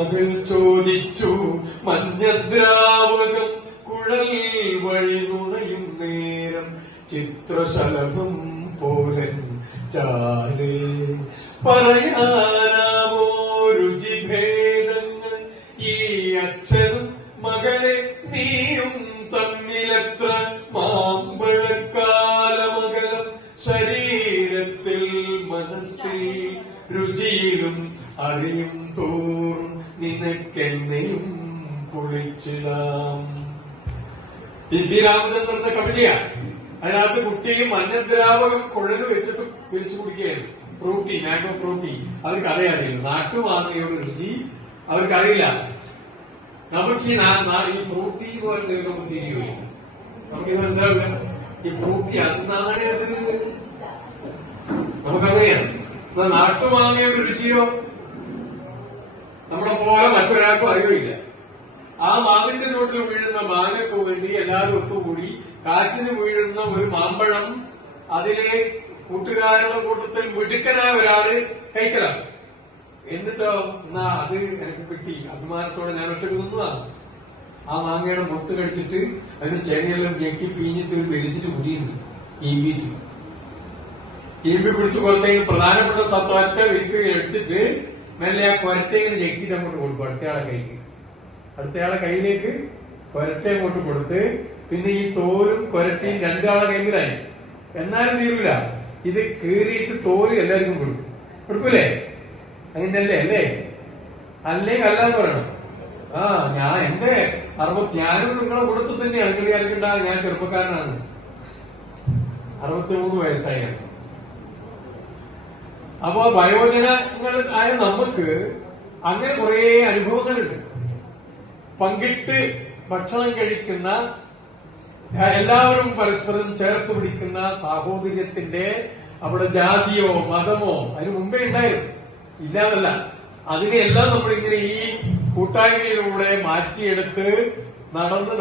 മകൾ ചോദിച്ചു മഞ്ഞദ്രാവകം കുഴൽ വഴി നുണയും നേരം ചിത്രശലഭം പോലൻ ചാലേ പറയാനാമോ രുചിഭേദങ്ങൾ ഈ അച്ഛനും മകളെ നീയും തമ്മിലെത്ര മാമ്പഴക്കാലമകലം ശരീരത്തിൽ മനസ്സിൽ രുചിയിലും അറിയും തോറും നിനക്കെന്നെയും പൊളിച്ചിടാം. പി രാമചന്ദ്രന്റെ കവിതയാണ്. അതിനകത്ത് കുട്ടിയും മഞ്ഞദ്രാവകം കുഴല് വെച്ചിട്ട് പിരിച്ചു കുടിക്കുകയായിരുന്നു. ഫ്രൂട്ടി, മാംഗോ ഫ്രൂട്ടി. അവർക്കറിയാറില്ല. നാട്ടുമാങ്ങയുടെ രുചി അവർക്കറിയില്ല. നമുക്ക് ഈ ഫ്രൂട്ടി എന്ന് പറയുന്നത് നമുക്ക് തിരിയുകയില്ല. നമുക്കിത് മനസ്സിലാവില്ല. ഈ ഫ്രൂട്ടി അന്നാണ് അത് നമുക്കങ്ങനെയാണ്. നാട്ടുമാങ്ങയുടെ രുചിയോ നമ്മളെ പോലെ മറ്റൊരാൾക്കും അറിയില്ല. ആ മാവിന്റെ ചോട്ടിൽ വീഴുന്ന മാങ്ങയ്ക്ക് വേണ്ടി എല്ലാവരും ഒത്തുകൂടി കാറ്റിന് വീഴുന്ന ഒരു മാമ്പഴം അതിലെ കൂട്ടുകാരുടെ കൂട്ടത്തിൽ മിടുക്കനായ ഒരാള് കഴിക്കലാണ്. എന്നിട്ടോ എന്നാ അത് എനിക്ക് കിട്ടി, അഭിമാനത്തോടെ ഞാൻ ഒറ്റക്ക് നിന്നതാണ്. ആ മാങ്ങയുടെ മൊത്ത് കഴിച്ചിട്ട് അതിന് ചേനയെല്ലാം ഞെക്കി പീഞ്ഞിട്ട് വലിച്ചിട്ട് മുരിയുന്നു. ഈമ്പി പിടിച്ച് പുറത്തേക്ക് പ്രധാനപ്പെട്ട സത്വറ്റ വിരിക്ക് എടുത്തിട്ട് മെല്ലെ ആ കൊരട്ടയിങ്ങനെ ഞെക്കിട്ട് അങ്ങോട്ട് കൊടുക്കും അടുത്തയാളെ കയ്യിലേക്ക് കൊരട്ട അങ്ങോട്ട് കൊടുത്ത് പിന്നെ ഈ തോരും കൊരട്ടയും രണ്ടാളെ കയ്യിലായി. എന്നാലും തീരൂല. ഇത് കീറിയിട്ട് തോര് എല്ലാവർക്കും കൊടുക്കൂലേ? അങ്ങനെയല്ലേ അല്ലേ? അല്ലെങ്കിൽ അല്ലാന്ന് പറയണം. ഞാൻ എന്റെ ഞാനും നിങ്ങളെ കൂടത്തിൽ തന്നെയാണ്. കളി ആർക്കണ്ട, ഞാൻ ചെറുപ്പക്കാരനാണ്. 63 വയസ്സായാണ്. അപ്പോ വയോജനങ്ങൾ ആയ നമുക്ക് അങ്ങനെ കുറെ അനുഭവങ്ങളുണ്ട്. പങ്കിട്ട് ഭക്ഷണം കഴിക്കുന്ന, എല്ലാവരും പരസ്പരം ചേർത്ത് പിടിക്കുന്ന സാഹോദര്യത്തിന്റെ അവിടെ ജാതിയോ മതമോ അതിന് മുമ്പേ ഉണ്ടായിരുന്നു, ഇല്ലാതല്ല. അതിനെയെല്ലാം നമ്മളിങ്ങനെ ഈ കൂട്ടായ്മയിലൂടെ മാറ്റിയെടുത്ത് നടന്ന്